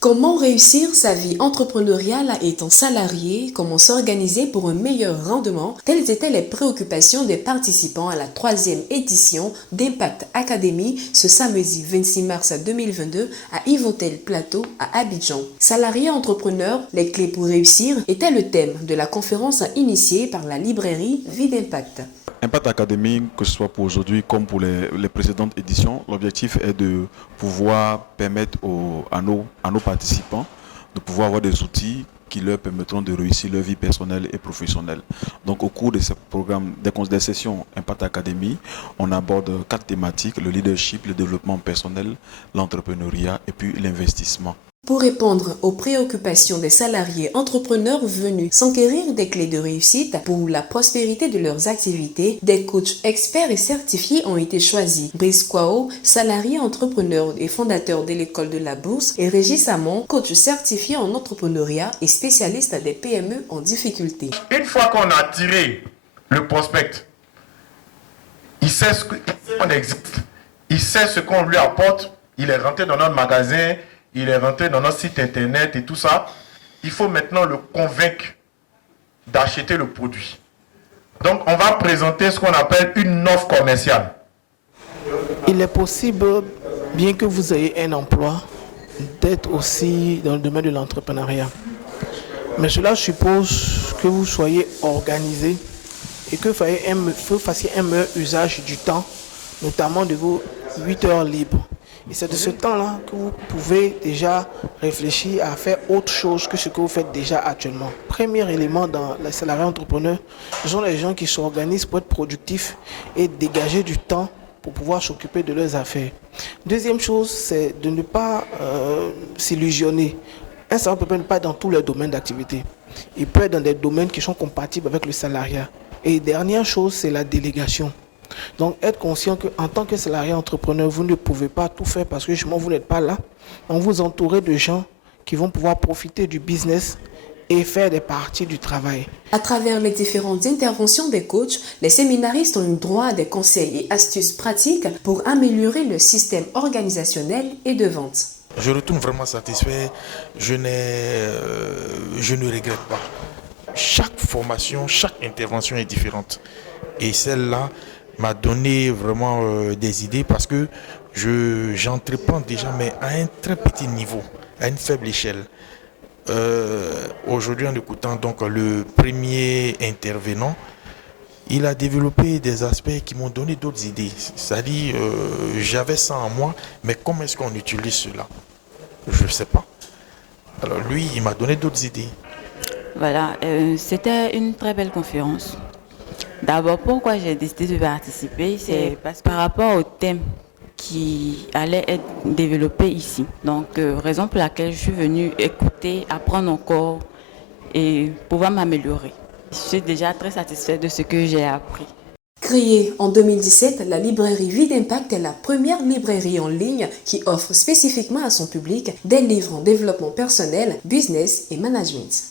Comment réussir sa vie entrepreneuriale étant salarié? Comment s'organiser pour un meilleur rendement? Telles étaient les préoccupations des participants à la 3e édition d'Impact Academy ce samedi 26 mars 2022 à Yvotel Plateau à Abidjan. Salariés entrepreneurs, les clés pour réussir était le thème de la conférence initiée par la librairie Vie d'Impact. Impact Academy, que ce soit pour aujourd'hui comme pour les précédentes éditions, l'objectif est de pouvoir permettre à nos participants de pouvoir avoir des outils qui leur permettront de réussir leur vie personnelle et professionnelle. Donc au cours de ce programme, des sessions Impact Academy, on aborde 4 thématiques: le leadership, le développement personnel, l'entrepreneuriat et puis l'investissement. Pour répondre aux préoccupations des salariés entrepreneurs venus s'enquérir des clés de réussite pour la prospérité de leurs activités, des coachs experts et certifiés ont été choisis. Brice Kwao, salarié entrepreneur et fondateur de l'école de la bourse, et Régis Hamon, coach certifié en entrepreneuriat et spécialiste des PME en difficulté. Une fois qu'on a tiré le prospect, il sait ce qu'on existe, il sait ce qu'on lui apporte, il est rentré dans notre magasin, il est rentré dans notre site internet et tout ça. Il faut maintenant le convaincre d'acheter le produit. Donc, on va présenter ce qu'on appelle une offre commerciale. Il est possible, bien que vous ayez un emploi, d'être aussi dans le domaine de l'entrepreneuriat. Mais cela suppose que vous soyez organisé et que vous fassiez un meilleur usage du temps, notamment de vos 8 heures libres. Et c'est de ce temps-là que vous pouvez déjà réfléchir à faire autre chose que ce que vous faites déjà actuellement. Premier élément dans les salariés entrepreneurs, ce sont les gens qui s'organisent pour être productifs et dégager du temps pour pouvoir s'occuper de leurs affaires. Deuxième chose, c'est de ne pas s'illusionner. Un salarié entrepreneur ne peut pas être dans tous les domaines d'activité. Il peut être dans des domaines qui sont compatibles avec le salariat. Et dernière chose, c'est la délégation. Donc, être conscient qu'en tant que salarié entrepreneur, vous ne pouvez pas tout faire parce que justement, vous n'êtes pas là. Donc, vous entourez de gens qui vont pouvoir profiter du business et faire des parties du travail. À travers les différentes interventions des coachs, les séminaristes ont eu droit à des conseils et astuces pratiques pour améliorer le système organisationnel et de vente. Je retourne vraiment satisfait, je ne regrette pas. Chaque formation, chaque intervention est différente. Et celle-là m'a donné vraiment des idées parce que j'entreprends déjà, mais à un très petit niveau, à une faible échelle. Aujourd'hui, en écoutant donc le premier intervenant, il a développé des aspects qui m'ont donné d'autres idées. C'est-à-dire, j'avais ça en moi, mais comment est-ce qu'on utilise cela? Je ne sais pas. Alors lui, il m'a donné d'autres idées. Voilà, c'était une très belle conférence. D'abord, pourquoi j'ai décidé de participer, c'est parce que par rapport au thème qui allait être développé ici. Donc, raison pour laquelle je suis venue écouter, apprendre encore et pouvoir m'améliorer. Je suis déjà très satisfaite de ce que j'ai appris. Créée en 2017, la librairie Vie d'Impact est la première librairie en ligne qui offre spécifiquement à son public des livres en développement personnel, business et management.